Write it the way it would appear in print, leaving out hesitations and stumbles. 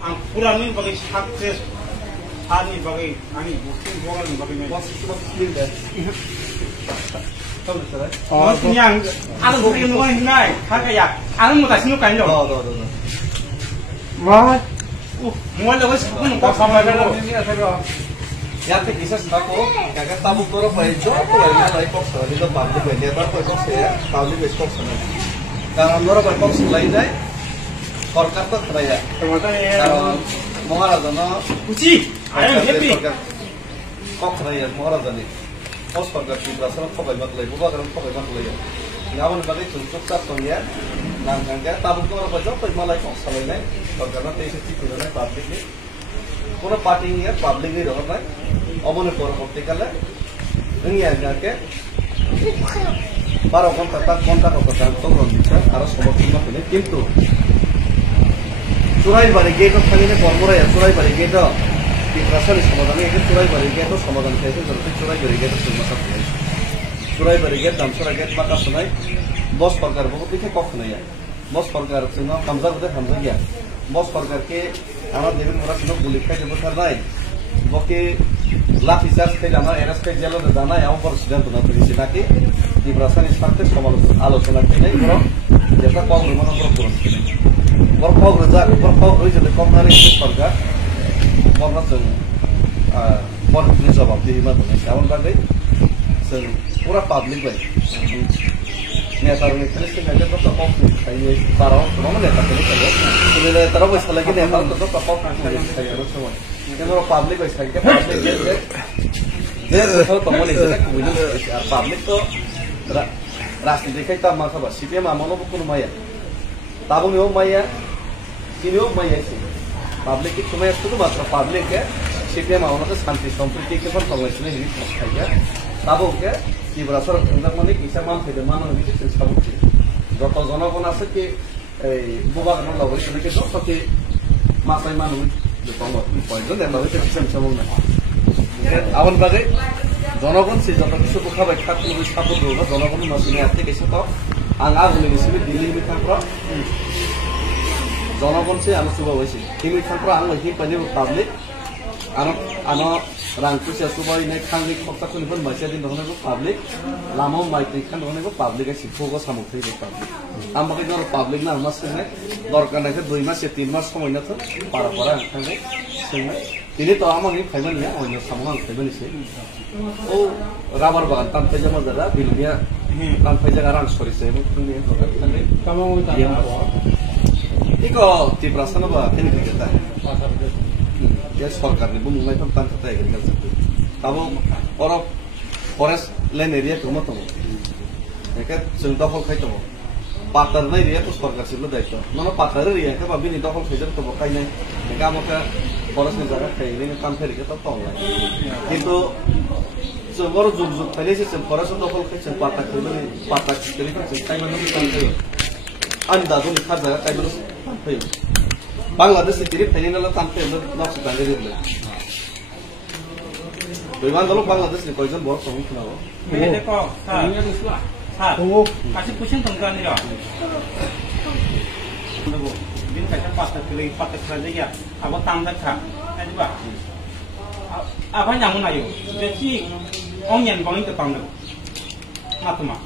आं पुरानि बागै साक्सेस सानि बागै आंनि बुकिं बगालनि बागै आं बुकिं नङा हिनाय खागाया आं मोदासिनो गायनो मा मबाइल दाव साबुन नङा खामायगा yang kita sendako, kakak tamu koro pai jo, koro ini lagi kok sih, itu public pai dia pai kok sih, public pai kok sih. Kalau koro pai kok sih lain deh, korkat tuh kerja. Kalau mengarah dana, uci, ayo happy. Kok kerja, mengarah dana. Kos korkat di berasal kok pai mat lagi, bukan kalau kok pai mat lagi. Ngawan pakai cucuk satu ya, nang kakak tamu koro pai jo, pai malah kok sih lain, korkatnya teh sih kudu nih public nih. কোনো party নিয়ে পাবলিকই রকম নয় অমনে পরবর্তীকালে নিয়ে আগে বারো ঘন্টা তার ঘন্টা তখন দিচ্ছে আরো সমর্থন পেলে কিন্তু চোরাইবাড়ি গেট খালিনে কর্মরাই চোরাইবাড়ি গেট রাসায়নিক সমাধানে এখানে চোরাইবাড়ি গেটও সমাধান খেয়েছে যখন চোরাইবাড়ি গেটের সমস্যা পেয়েছে চোরাইবাড়ি গেট দামসরা গেট পাকা শোনায় বস সরকার বহু দিকে কখনো বস সরকার হামজা বোধহয় হামজা গিয়া বস সরকারকে আমার দেখুন ওরা কোনো গুলি খাইতে বসার নাই বকে লাঠি চার্জ খাইলে আমার এরাস খাই জেল জানাই আমার বড় সিদ্ধান্ত না করেছি নাকি রাসায়নিক স্বার্থে আলোচনা খেলে বরং যেটা কগ্র মনে বড় পূরণ খেলে বড় কগ্র যাক বড় কগ্র যদি কম নারে সরকার বড় বড় জবাব দিয়ে মাধ্যমে এমন বাদে পুরা পাবলিক বাই নেতার এখানে সেখানে তো কম খাইয়ে তারাও তোমার নেতা করে চলো তুমি তারা পয়সা লাগে নেতার তো কম খাইয়ে সময় কিন্তু পাবলিক হয়েছে থাকে পাবলিক যে তোমার নিজেটা খুবই আর পাবলিক তো রাজনীতি খাইতে আমার খাবার সিপিএম আমারও কোনো মাইয়া তাবুনিও মাইয়া তিনিও মাইয়াছে পাবলিক সময় শুধুমাত্র পাবলিককে সিপিএম আমাদের শান্তি সম্প্রীতি কেবল সংরক্ষণে হিরিক খাইয়া তাবুকে ত্রিপুরা মানে কিসা মান থেকে মান হয়েছে চেষ্টা করছে যত জনগণ আছে কি এই বোবা কারণ লব কিন্তু সত্যি মাসাই মানুষ কয়েকজন দেখা হয়েছে সেমন না আমার বাদে জনগণ সে যত কিছু পোখা ব্যাখ্যা করবে সাপোর্ট করবো জনগণের মাসিনে আসতে গেছে তো আং আগুনে গেছিল দিল্লি মিঠানপুর জনগণ সে আমি সুবা হয়েছে এই মিঠানপুর আং হি পাইলে পাবলিক আনো রাংকুসিয়া সুবাই নাই খাঙ্গি খপ্তা খুলিফোন মাইসিয়া দিন দখনেগো পাবলিক লামো মাইতি খান দখনেগো পাবলিক আছে ফোগো সামুক থইবে পাবলিক আমাকে ধর পাবলিক না মাস সেনে দরকার নাই 2 মাস 3 মাস সময় না তো পারা পারা খাঙ্গে সেনে তিনি তো আমাকে খাইবেন না অন্য সামহাং খাইবেন সে ও রাবার বাগান তান ফাইজা মজারা বিলবিয়া তান ফাইজা রান সরিছে এবং তুমি দরকার খাঙ্গে কামাও তা ইকো ত্রিপ্রাসনা বা কেন দিতা সরকারনি বুমুঙ্গাই তো তান কথা এগ্রিকালচার তাবো ওর ফরেস্ট ল্যান্ড এরিয়া তোমা তো একে जों দখল খাইতো পাতার নাই এরিয়া তো সরকার ছিল দায়িত্ব মানে পাতার এরিয়া কে বাবিনি দখল খাইতে তো বকাই নাই একা আমাকে ফরেস্ট জায়গা খাইলে কাম ফেরিকে তো পাওয়া কিন্তু जों বড় যুগ যুগ খাইলেছে ফরেস্ট দখল খাইছে পাতা খাইলে পাতা খাইলে তাই মানে কাম খাই আন্দাজুন খাজা তাই মানে খাই বাংলাদেশ থেকে ফাইনাল টানতে নকশ দাঁড়িয়ে দিলে বিমান দল বাংলাদেশ নি কয়জন বড় সমুখ নাও এই দেখো স্যার স্যার কাছে কোশ্চেন তংকানি রা দেখো দিন কাছে পাতা খেলে যাইয়া আবো তামদা খা আইবা আবার নামু নাইও দেখি অনিয়ন বাঙি তো পামনা মাতমা